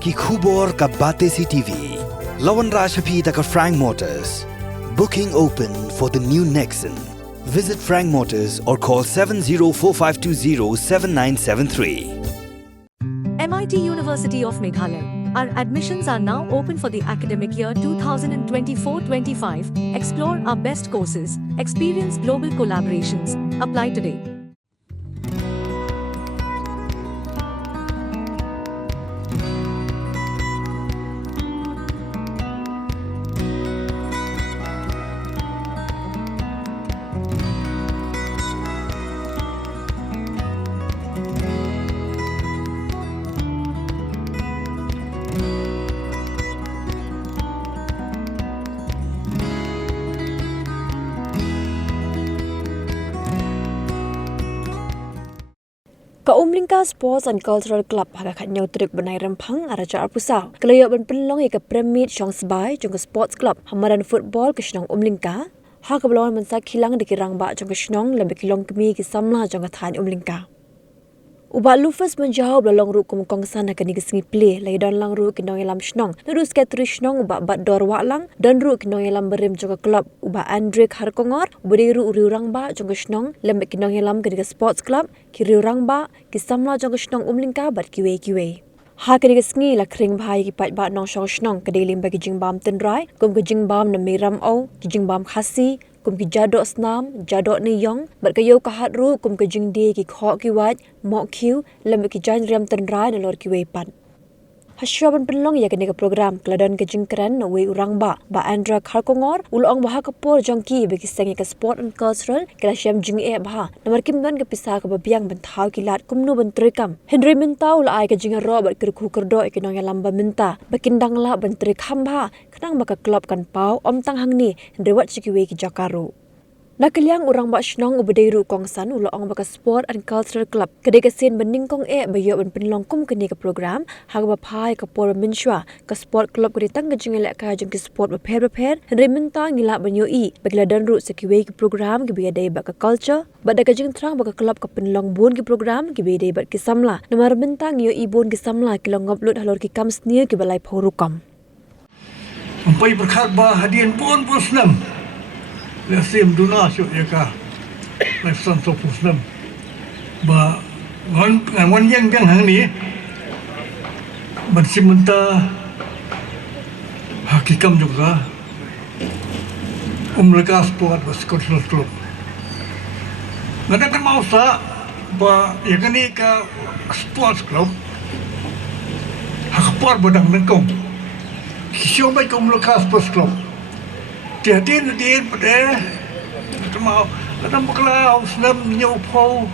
ki khubor ka bate CTV. Lawan Rashapi taka Frank Motors. Booking open for the new Nexon. Visit Frank Motors or call 7045207973. MIT University of Meghalaya. Our admissions are now open for the academic year 2024-25. Explore our best courses, experience global collaborations. Apply today. Umlingka Sports and Cultural Club hagak nyau trik benai rempang araja arpusau. Kelaya ben penlong ika Premier Chong Sbai jong Sports Club hamaran football ke Shnong Umlingka. Ha kebelawan mensak hilang dikirang ba jong ke Shnong lebih kilong kemi ke samla jong Than Umlingka. Ubat Lufus menjauh belalong ru kum kongsan akan digesengi play lai don lang ru kinong elam Shnong. Terus ketri Shnong ubat bat dor waklang dan ru kinong elam berim jong klub ubat Andre Harkongor ubadi ru urang ba jong Shnong lembek kinong elam ke Sports Club kiri urang ba ki samla jong Shnong Umlingka bat kiwe. Ha ke digesengi la kring bhai ki pat ba nong Shnong ke delim bagi jing bam tenrai kum ke jing bam na miram au ki jing bam khasi kum ki jadok snam jadok ni yong bat kayo kahat ru kum ke jing di ki khok ki wat mok kiu lembek ki jan riam tenrai na lor ki we pan Hasyaban penlong ya kene ke program keladan ke jing keren na we urang ba Andra Kharkongor ulong bah kapor jongki bagi sengi ke sport and cultural kala syam jing bah nomor kim don ke pisah ke babiang bentau kilat kumnu bentrikam Henry Mintau la ai ke jing Robert kerku kerdo ke nong lamba minta bakindang la bentrikam bah kenang baka klub kan pau om tang hang ni Henry wat sikiwe ki Jakaru Nakaliang urang ba Shnong ubedairu kongsan ulong baka sport and cultural club kedai kesin bening kong bayo ben penlong kum kene ke program hag ba phai ke por minshwa ke sport club ke tang jing elak ka jing ke sport ba pher Henry Minta ngila banyo bagla dan ru sekiwe ke program ke biya dai ba ke culture ba da ke jing trang ba ke club ke penlong bun ke program ke biya dai ba ke samla namar Minta ngyo bun ke samla ke longop lut halor ke kam sneer ke balai phorukam Sampai berkat ba hadian pun senam Lesim duna syuk ya ka. Lesan so pusnam. Ba ngan yang hang ni. Masih mentah hakikam juga. Mereka sport was cultural club. Ngada kan mau sa ba ya kan ni ka sports club. Hakapar badang nengkong. Kisyo ba kum mereka sports club. Jadi dia pada mau ada maklah senam nyopau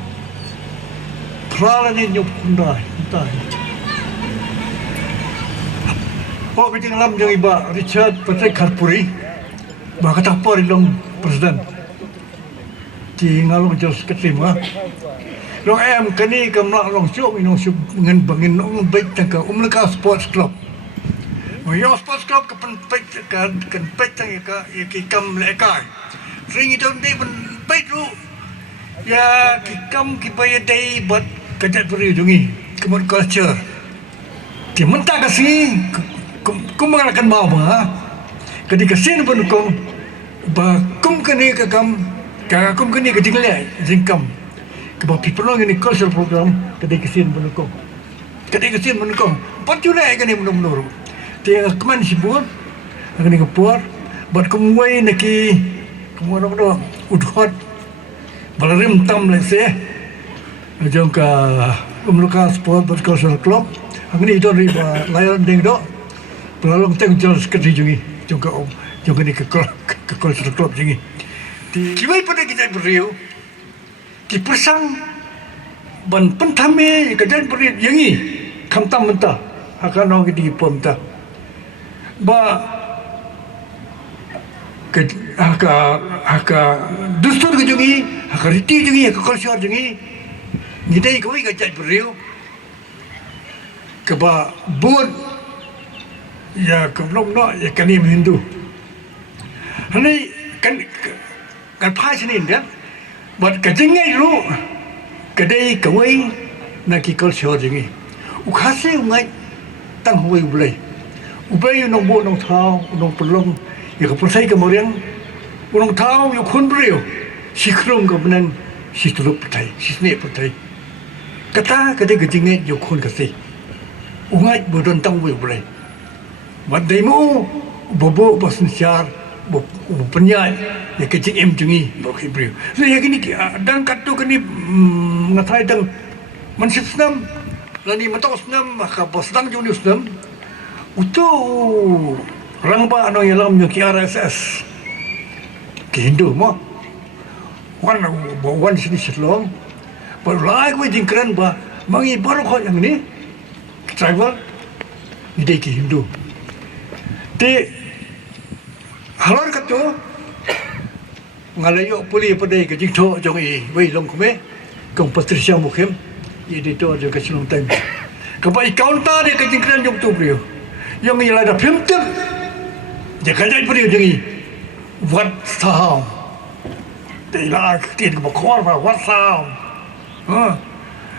peralatan nyop kundai. Pak kecil lam jang iba Richard Patrick Harpuri, bah kata apa long presiden. Di ngalung jos keterima. Long kani kamla long syuk ngen bangin long baik tangka umleka sports club. Yo sports club ke penpek kan pek tang ka kam lekai. Ring itu ni penpek tu ya kam ki bayar dai buat kadat beri jungi kemud culture. Dia mentah kasi kum mengalahkan mau ba. Kadi kasin pun kum ba kum kani ka kam kum kani ka jingle jingkam. Ke ba people ni culture program kadi kasin pun kum. Kadi kasin pun kum. Patulai kani menur dia keman sibuk akan dikepur buat kemuai naki kemuai apa udhot balarim tam lese jom ka umluka sport buat cultural club akan itu riba layan deng do belalong teng jelas kerja jungi jom ni ke cultural club jungi di kiwai pada kita beriu di persang ban pentame kajian beri jungi kamtam mentah akan orang di pomta ba haka dustur ke jungi haka riti jungi haka kultur jungi ngidai kau ikat jat beriu ke ba bun ya keblom no ya kani Hindu hani kan phai sini dia buat kajingai lu kadai kau nak ikut syur jungi ukhasi ungai tang huai ublay nong bo nong thao nong pelong ya ka persai ka moriang nong thao yu khun brio si krong ka benang si tulup petai si sne petai kata kata gejinge yu khun ka si ungai bodon tang huai ublay wat demo bobo basun syar bo penyai ya kecik em jungi bo brio so ya gini dan katu kini ngatai dang mansip snam lani matok snam maka bosdang juni snam utu orang ba ano yalam nyo ki RSS ki Hindu mo wan sini setlong baru lagi we jingkran ba mangi baru ko yang ni driver ide ki Hindu te halor katu ngalayo puli pada ke jingtho jong i we long kume kong Patricia Mukhem ide to jo ke selong time kapai counter de ke jingkran jong tu brio yang ini ada pemtem, jangan jadi pergi jadi wat saham, tidak tidak berkor wat saham,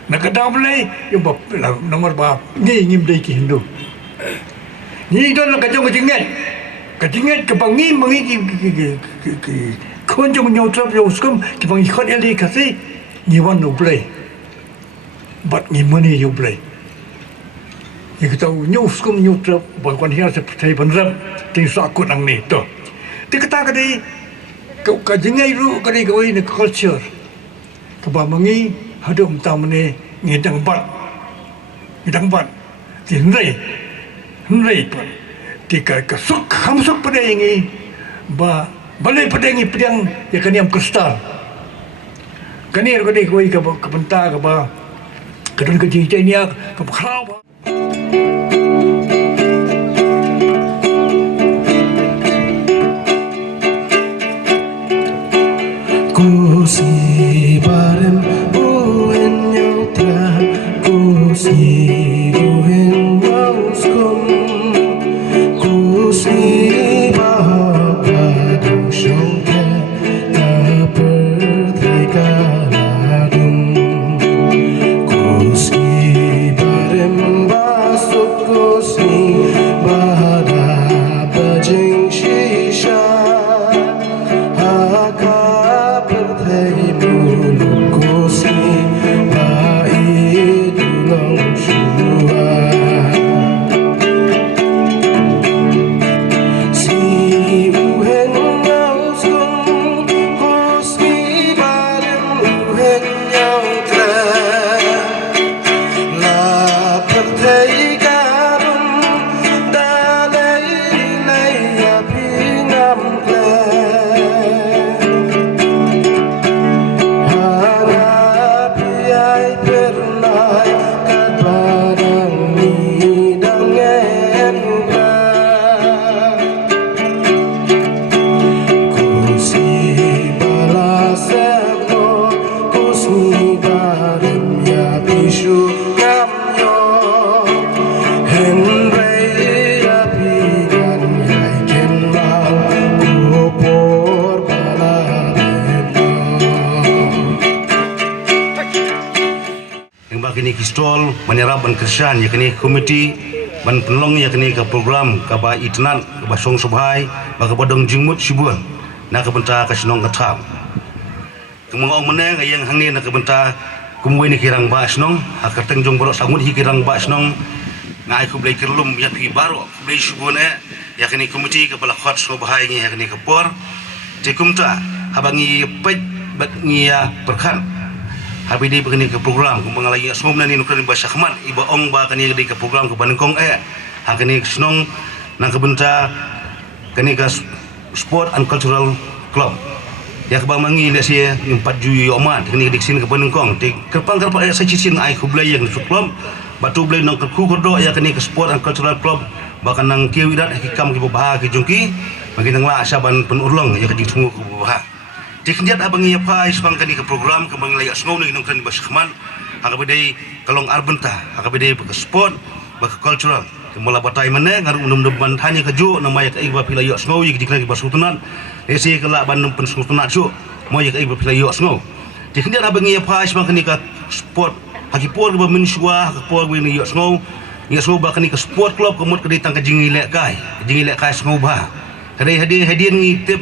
nak kedai beli yang nomor berapa ni ngim dari Hindu, ni don nak kejingat kebangi mangi kunjung nyautrap yang uskum kebangi khot eli kasih nyiwan no beli, bat ngimani you beli. Yang kita nyus kum nyutrap bahkan hiar seperti beneran tinggal aku nang ni tu. Dia kata kadi kau kajengai ru kadi kau ini culture. Kebamangi hadum tamne ngidang bat. Di hendai pun. Tika kesuk hamsuk pada ini balai pada ini pedang ya kani am kristal. Kani kadi kau ini kebentar keba kedun kecil ni keberau. Kusi barem buen nyautra, kusi buen mauskom, kusi bahadang syongke tak bertekaladum, kusi barem basuk kusi bahada bajing shisha. Kini kistol menyerap ban kersan ya kini komiti ban penlong ya kini ke program ke ba itnan ke ba song subhai ba ke bodong jingmut sibuan na ke benta ka sinong ka tham kemong meneng yang hangni na ke benta kumwe ni kirang ba snong ha kateng jong borok samut hi kirang ba snong ngai ku blai kirlum ya pi baro blai sibuan ya kini komiti ke bala khot subhai ni ya kini ke por te kumta habangi pet bat ngia perkhan Habis ini begini ke program mengalami semua ni nukran bahasa Khmer iba ong ba kani ke program ke Banengkong kani senong nang kebenta kani ke sport and cultural club ya ke Bamangi le sia 4 Juli Oman kani ke sini ke Banengkong di kerpang saya cisin ai ku blai yang club batu blai nang ke ku kordo ya kani ke sport and cultural club bahkan nang kiwidat hikam ke bahah ke jungki bagi nang la asaban penurlong ya ke ditunggu ke bahah Diknjat abang ia pai sebang kani ke program kembang layak sengau ni nongkan bahasa Khmer agak bedai kalong arbenta agak bedai ke sport ke cultural kemula batai mana ngaru undum depan hanya keju nama yak iba pila yak sengau yak dikna ke basutunan esi kelak bandung pensutunan cu mo yak iba pila yak sengau diknjat abang ia pai sebang kani ke sport haki por ke meniswa ke por ni yak sengau ia semua kini ke sport club kemut ke ditang ke jingilek kai semua bah hadiah ni tip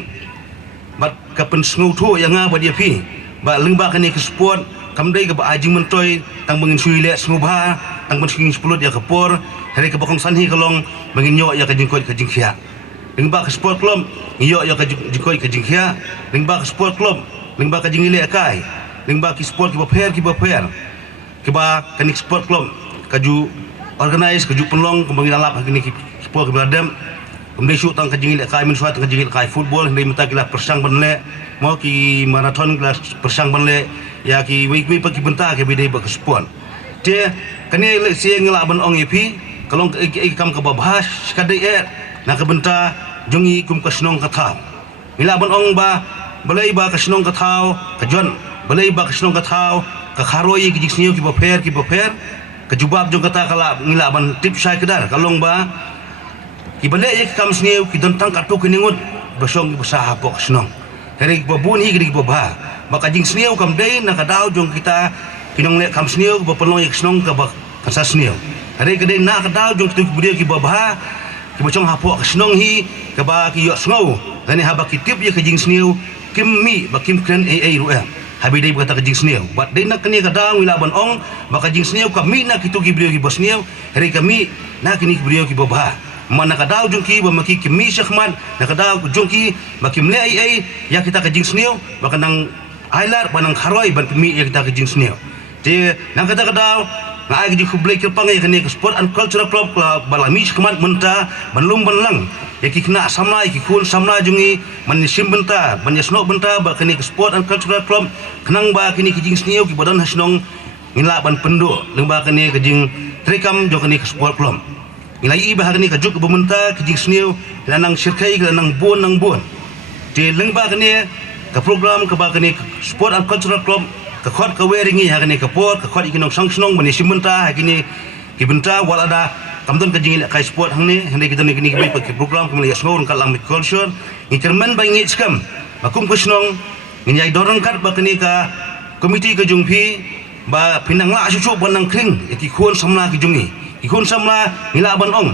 bat kapen semua tu yang apa dia pi ba lengba kini ke sport kamdai ke ba aji mentoy tang bengin suilek semua bah tang bengin 10 dia ke por hari ke bakong sanhi kalong bengin nyok ya ke jingkoi ke jingkhia lengba ke sport club nyok ya ke jingkoi ke jingkhia lengba ke sport club lengba ke jingilek kai lengba ke sport ki ba per kiba kanik sport club kaju organize kaju penlong kembangin alap kini sport kibadam kemudian shoot tang kajingil kai min suat kajingil kai football hindi mata kila persang banle mau ki marathon kila persang banle ya ki week pagi bentar ke bidai bak sport te kani le siang la ban ong epi kalong kam ka babhas kadai nak bentar jongi kum kasnong kathau ila ban ong ba balai ba kasnong kathau kajon balai ba kasnong kathau ka kharoi ki jiksniu ki ba fer ka jubab jong kata kala ngila ban tip sai kedar kalong ba ki bale ye kam sniu ki dontang katu ki ningut basong ki besah pok snong hari ba bun hi ki ba ba jing sniu kam dei na ka dau jong kita kinong le kam sniu ba pelong ye snong ka ba kasa sniu hari ke dei na ka dau jong tu ki ki ba ki bacong hapok snong hi ka ba ki yo sngo gani haba ki tip ye ki jing sniu kim mi ba kim kren ai ru'a habi dai berkata kajing sniu bat dai nak kini kadang wila ban ong ba kajing sniu kami nak kitu ki beliau ki bosniu hari kami nak kini beliau ki babah mana kadau jungki ba maki kimi syahman nak kadau jungki maki mle ai ya kita kajing sniu ba kanang ailar banang kharoi ban kami ya kita kajing sniu je nak kata kadau ngai kajing kublai kirpang ya kini sport and cultural club balami syahman menta banlum banlang ya ki kena samla ki kun samla jungi manisim benta manyasno benta ba kini sport and cultural club kenang ba kini kijing sniu ki badan hasnong ngila ban pendo lengba kini kijing trekam jo kini sport club ngilai ba kini kajuk bementa kijing sniu lanang sirkai lanang bon di lengba kini ka program ka ba kini sport and cultural club ka khot ka weringi ha kini ka pot ka khot ikinong sangsnong manisim benta ha kini ki benta wal ada kamdon ka jingil kai sport hangni hande kita ni kini ke program kemali asngor ka lang culture intermen ba ngi skam bakum kusnong ngai dorong kat ba kini ka komiti ka jungpi ba pinang la susu banang kring ki khon samla ki jungi ki khon samla ngila ban ong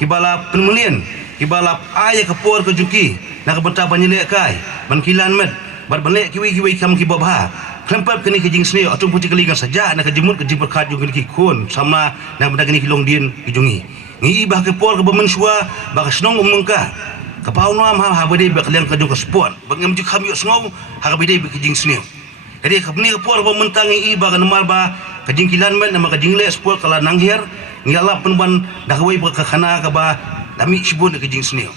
ki bala penmelian ki bala aya ka por ka jungki nak benta banyele kai ban kilan met bat bale ki wi kam ki babha klempap kini kijing sni atung putih kaligan saja nak jemut ke jiberkat jung kini kon sama nak benda kini kilong din kijungi ngi bah ke por ke bemensua bah snong umengka ka paunam ha bade ba kalian ka jung ka sport bangam ju kami snong ha bade ba kijing sni jadi ka bni ke por bementang ngi bah ka nomar ba kijing kilan men nama kijing le sport kala nangher ngala penban dah wei ba ka khana ka ba dami sibun kijing sni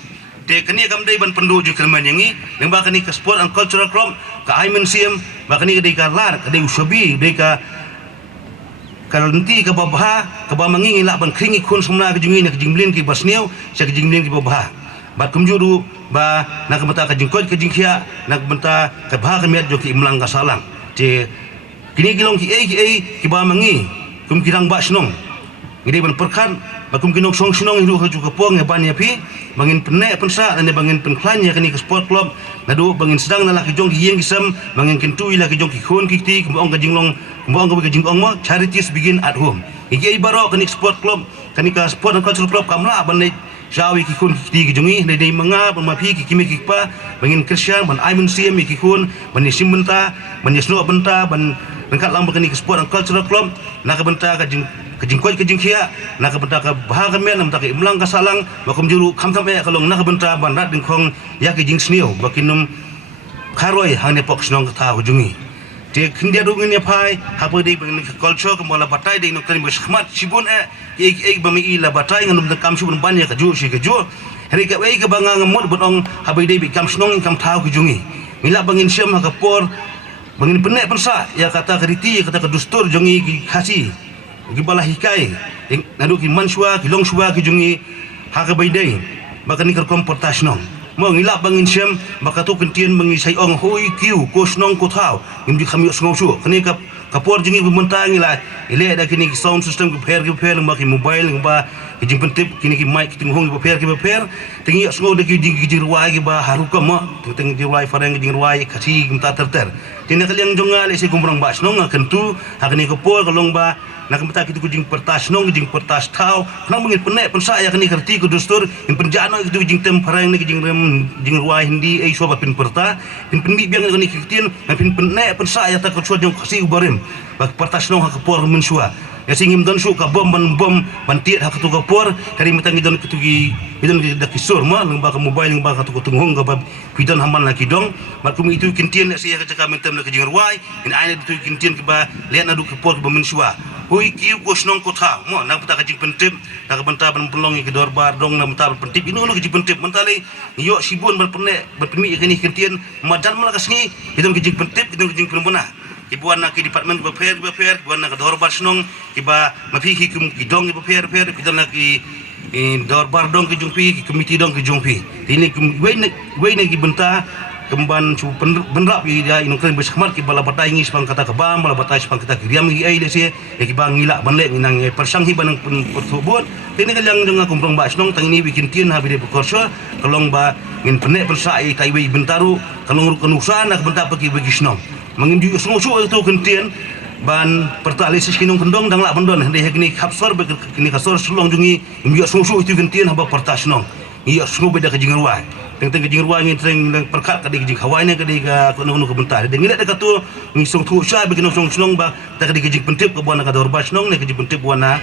te kini kam dai ban pendu ju kelman yangi lengba kini ke sport and cultural club ka aimen siam ba kini ke ka lar ke dai usabi dai ka kalenti ka babha ka ba mangingi la ban kringi kun semna ke jungi na ke jingblin ki basniu sa ke jingblin ki babha ba kumjuru ba nak benta ka jingkot ke jingkhia nak benta ka bha ka miat jo ki imlang ka salang te kini kilong ki ai ki ba mangi kum kirang ba snong ngidai ban perkan bakum kinok song sinong hidu haju kapong ya ban ya pi bangin penek pensa dan bangin penklan ya kini ke sport club nadu bangin sedang na laki jong ki yeng kisam bangin kentu laki jong ki khon ki ti kembong ka jinglong kembong ka jingong mo charities begin at home iki baro kini sport club kini ka sport and cultural club kamla ban nei jawi ki khon ki ti ki jongi dei menga ban ma pi ki kimi ki pa bangin kristian ban aimun siam ki khon ban ni simbenta ban yesno benta ban lengkap lang kini ke sport and cultural club nak benta ka kejingkoi kejingkhia nak benta ka bahag men nam tak imlang ka salang bakum juru kham ya kalong nak benta bandat dingkhong ya kejing sniu bakinum kharoi hane pok snong ka tha jungi te khindia du ngin phai hapo dei beng culture kembala batai dei no kali beskhmat sibun ek bami ila batai nganum de kam sibun ban ya ka ju si ka ju hari ka wei ka banga ngamot botong habai dei kam snong kam tha jungi mila bangin siam ka por bangin penek pensa ya kata keriti kata kedustur jongi ki khasi gi bala hikai nadu ki mansua ki longsua ki jungi ha ka baidai baka ni komportasyon mo ngila bangin siam baka tu kentien bangi sai ong hoi kiu ko snong ko thau ngim kami snong su kani ka kapor jungi bementang ngila ile ada kini sound system ki per maki mobile ngba ki jing pentip kini ki mic ting hong ki per tingi snong de ki jing ruai ki ba haruka mo ting ruai farang jing ruai khasi ngta ter tina kaliang jonga le si kumrang bas nong kentu hakni ko por kalong ba nak mata kitu jing pertas nong jing pertas tau nang mengin penek pensa ya kini kerti ku dustur in penjana kitu jing tem parang ni jing rem jing ruai hindi ai so ba pin perta pin penbi biang kini kitin na pin penek pensa ya ta ko jong kasi ubarim bak pertas nong hak por mensua ya singim don su ka bom ban tiet hak tu ka por kari mata ngidon kitu gi idon da kisur ma nang ba ka mobile nang ba ka tu tunghong ka ba pidan haman la kidong mat kum itu kintien ya sia ka cakam tem na jing ruai in aina tu kintien ke ba lihat na du ka por ba mensua hui kiu ko snong ko tha mo na pata ka jing pentip na ka benta ban pelong ke dorbar dong na menta pentip inu lu ke jing pentip mentale yo sibun ban perne berpemi ke ni kintien madan mala ka singi idon ke jing pentip idon ke jing permona ibuan nak department beper ibuan nak dorbar snong iba mafi hikum kidong ibu per idon nak dorbar dong ke jungpi komiti dong ke jungpi ini wei nak benta kemban cu benrap ya inukran bersahmat ki bala batai ngi sepang kata kebam bala batai sepang kata kiriam ngi ai desi ya ki bang ngilak banlek nang persang hi banang pertubut ini kan yang dengan kumprong ba snong tang ini bikin tien habi de perkorso kalong ba ngin penek persai taiwei bentaru kalong kenusan nak bentak pergi bagi snong mangin juga snong itu kentien ban pertalisis kinung kendong dang lak bendon hande kini kapsor kini kasor sulong jungi mbio snong itu kentien haba pertas snong iya snong beda kejingerwai teng kejing ruang ni teng perkat kadi kejing kawannya kadi ka kono ke bentar de ngilat dekat tu ngisong tu sya bikin song snong ba tak kadi kejing pentip ke buana ka dorba snong ne kejing pentip buana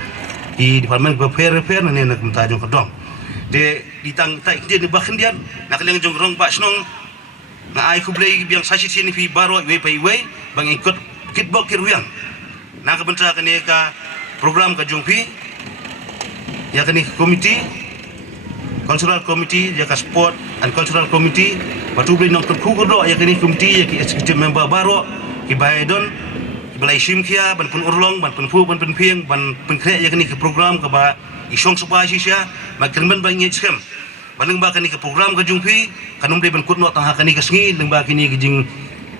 di department ke fair ne nak bentar jong kedong de ditang tai dia di bakhin dia nak leng jong rong ba snong na ai ku blai biang sashi sini fi baro we pai we bang ikut kitbok kirwiang nak bentar kene ka program ka jong fi ya kene komiti Cultural Committee, ya ka Sport and Cultural Committee, batu beli nong terku kodo ya kini committee ya ki executive member baro ki baedon ki balai sim kia ban pun urlong ban pun fu ban pun pieng ban pun kre ya kini ke program ka ba isong supa sia ma kirmen ba ngi scam baneng ba kini ke program ka jungpi kanum de ban kut no tang kini ke sngi leng ba kini ke jing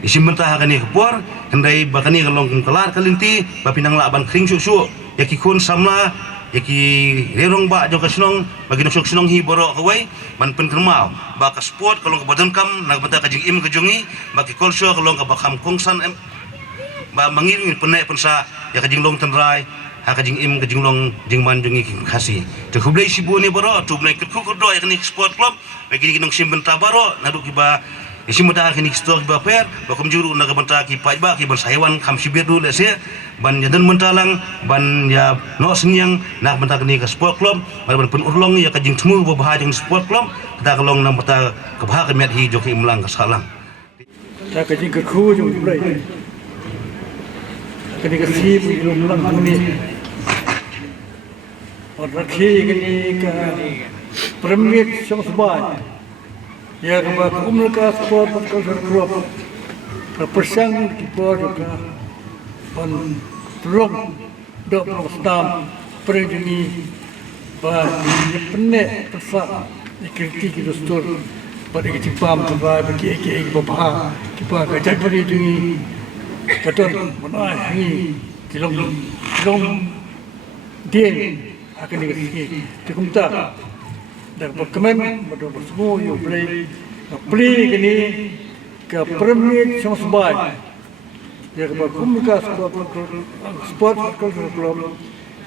isim mentah kini ke por kendai ba kini ke long kelar kalinti ba pinang la ban kring susu ya ki kun samla yaki rerong ba jo kasnong bagi nok snong hi boro kawai man pen kermau ba ka sport kalong ka badan kam nak bata ka jing im ka jungi bagi kolsho kalong ka bakam kongsan ba mangin penek pensa ya ka jing long tenrai ha ka jing im ka jing long jing man jungi khasi te khublai sibu ni boro tu blai ku ko do ya ni sport club bagi kinong sim benta baro nadu ki ba isi mudah kini stok ba per ba kum juru nak benta ki pai ba ki ban saiwan kham sibir du le se ban jadan mentalang ban ya no senyang nak benta kini ke sport club ban pun urlong ya ka jing temu ba bahaj jing sport club kita kalong nam beta ke bahag met hi joki imlang ka salang ta ka jing ke khu jong blai kini ke si bu jong lang ni और रखी का परमिट संसबाय या का उम्र का sport culture group का प्रसंग की बोर्ड का पन लोग दो प्रस्ताव प्रजनी बा पन्ने प्रसा इक्विटी की दस्तूर पर एक चिपाम का बकी एक बपा की पा का जगबरी जुनी कटन बनाए ही किलों दिन akan dikasih dikumta dan berkemen betul semua yang beli kini ke permit sama sebaik ya ke komunikasi sport cultural club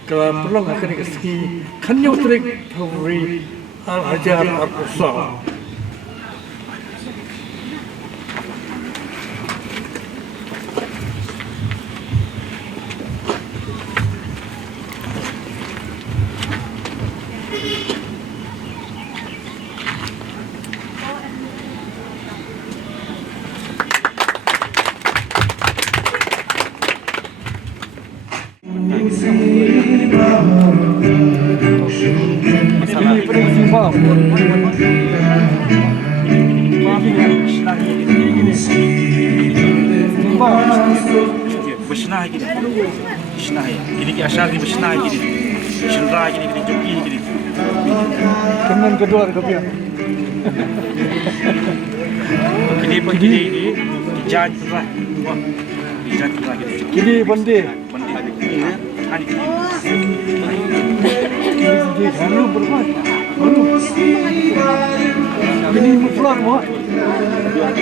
ke pulang akan dikasih kanyu trik favori al-hajar al-qusah Bersnah gini, bersnah ya. Gini ki asal gini bersnah gini, cendera gini joki gini. Kemen kedua kepian. Gini pun gini jajan lah, jajan lah gini. Kini bandi. Hani gini. Kini halu berapa? Halu. Kini muflar mo.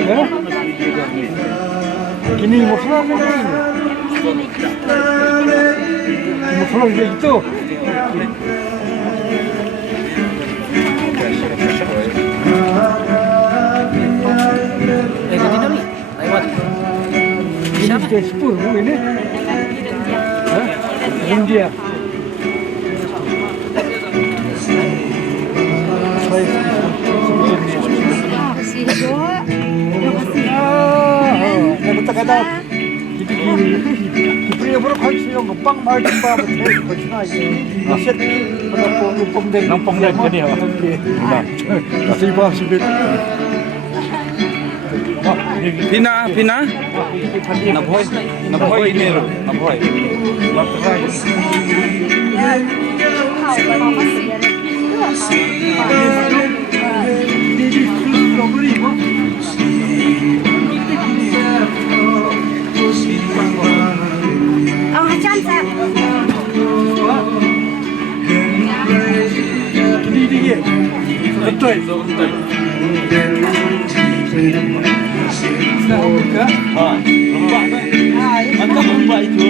Ya. Kini muslim ni. Muslim dia itu. Jadi nabi. Lewat. Ini dia sepur ini. India. Kata kita baru kau sih orang Jepang mau jumpa betul betul aja. Asyik lampung dek jadi apa? Masih bah sibuk. Pina. Naboy ini loh, naboy. Betul. Mantap lomba itu.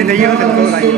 Kita yang satu lagi.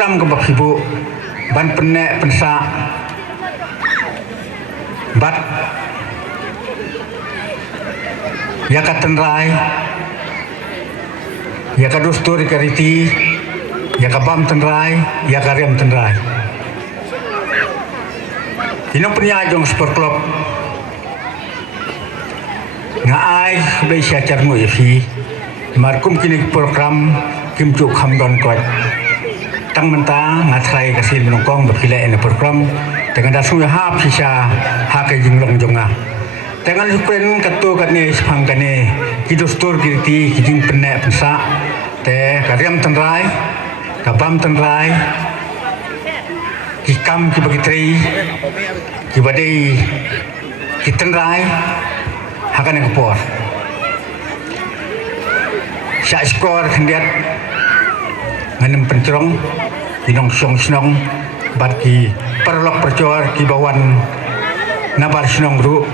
program ke bakibu ban penek pensa bat ya katenrai ya kadustur kariti ya kabam tenrai ya karyam tenrai ini punya jong sport club ngai bei syacar mu ifi markum kini program kim cuk hamdon kot tang menta ngatrai kasih menongkong berpilih ini program dengan dasar hap sisa hak jinglong jonga dengan supen katu katne sepang kane kidustur kirti kijing penek pensa te karyam tenrai kabam tenrai kikam kibagitri kibadai kitenrai hakan yang kepor syak skor kendiat nganem pencerong dinong senong bat ki perlok percor ki bawan nabar senong ru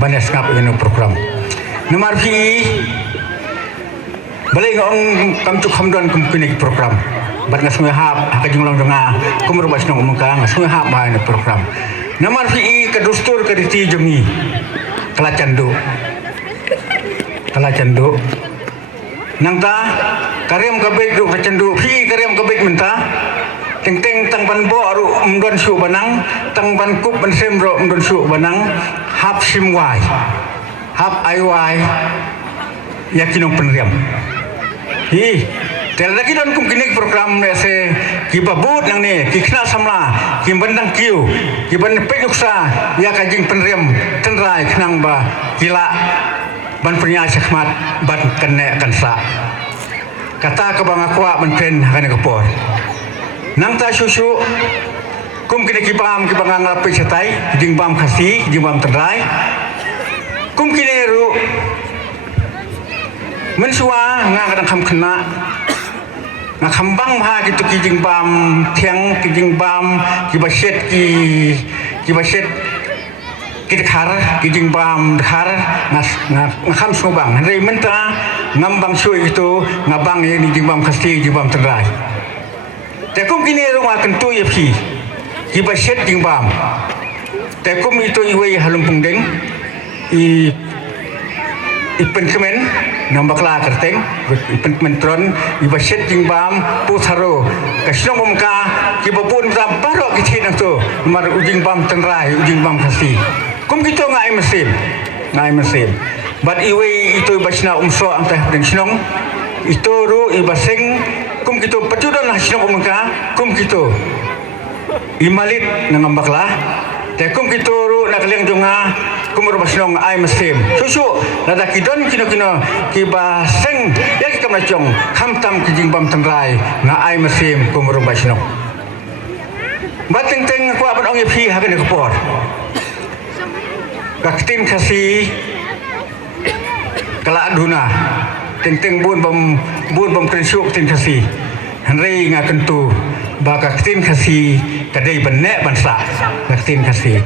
banes ngap ini program nomor fi balai ngong kamcuk hamdon kumkinik program bat ngasui hap hakajung long denga kumur bas nong umangka ngasui hap ba ini program nomor fi kadustur kaditi jemi kala candu nangta karyam kabek du candu fi karyam kabek menta teng tang ban bo ru umdon su banang tang ban kup ban sem ro umdon su banang hap sim wai hap ai wai yakinong penriam hi tel lagi don kum kinik program ne se ki babut nang ne ki khna samla ki bandang kiu ki ban pejuksa ya kajing penriam tenrai khnang ba kila ban punya sekhmat ban kene kansa kata ke bang akwa ban pen hakan kepor nang ta susu kum kini kipam ki bang ngapi setai jing bam khasi jing bam tenrai kum kini ru mensua nga kadang kham khna nga khambang ha gitu ki jing bam thiang ki jing bam ki baset ki baset kita khar kijing bam khar ngam subang hari menta ngambang sui itu ngabang ini jing bam khasti jing bam tenrai tekum kini rumah kentu ya phi kiba set jing bam tekum itu iwe halum pungdeng ipen kemen nambakla kerteng ipen mentron iba set jing bam putharo kasino mumka kiba pun baro kichin tu mar ujing bam tenrai ujing bam khasti kum gitu ngai mesin bat iwe itu basna umso antah deng sinong itu ru ibaseng kum gitu pacudan lah sinong umka kum gitu imalit nangambaklah te kum gitu ru nakliang jonga kum ru basnong ai mesin susu lada kidon kino kibaseng ya ki kamacong khamtam kijing bam tenrai nga ai mesin kum ru basnong bat teng ko abon ong phi hagen kepor kaktin kasih kelak duna teng bun bom kensuk tin kasih henry ngaken tu ba kaktin kasih kadai benek bansa kaktin kasih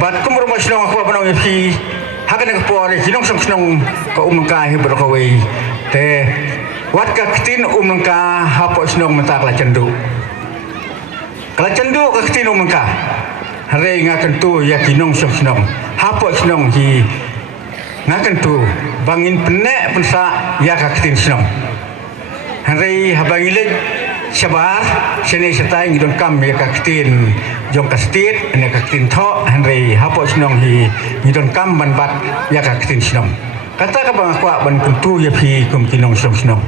bat kumur masnong aku banong fi hakan ke pore jinong senong ko umangka he berkawe te wat kaktin umangka hapo senong mentak la cendu kala cendu kaktin umangka hari ngaken tu yakinong senong hapo senong hi ngaken tu bangin penek pensa ya kaktin senong hari habangilet sabar sene setai ngidon kam ya kaktin jong kastit ane kaktin tho hari hapo senong hi ngidon kam ban bat ya kaktin senong kata ka bang akwa ban pentu ya phi kum kinong senong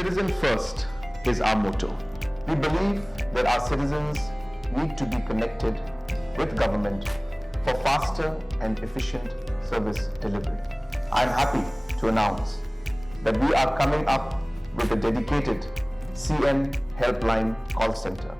Citizen First is our motto. We believe that our citizens need to be connected with government for faster and efficient service delivery. I am happy to announce that we are coming up with a dedicated CM Helpline call center.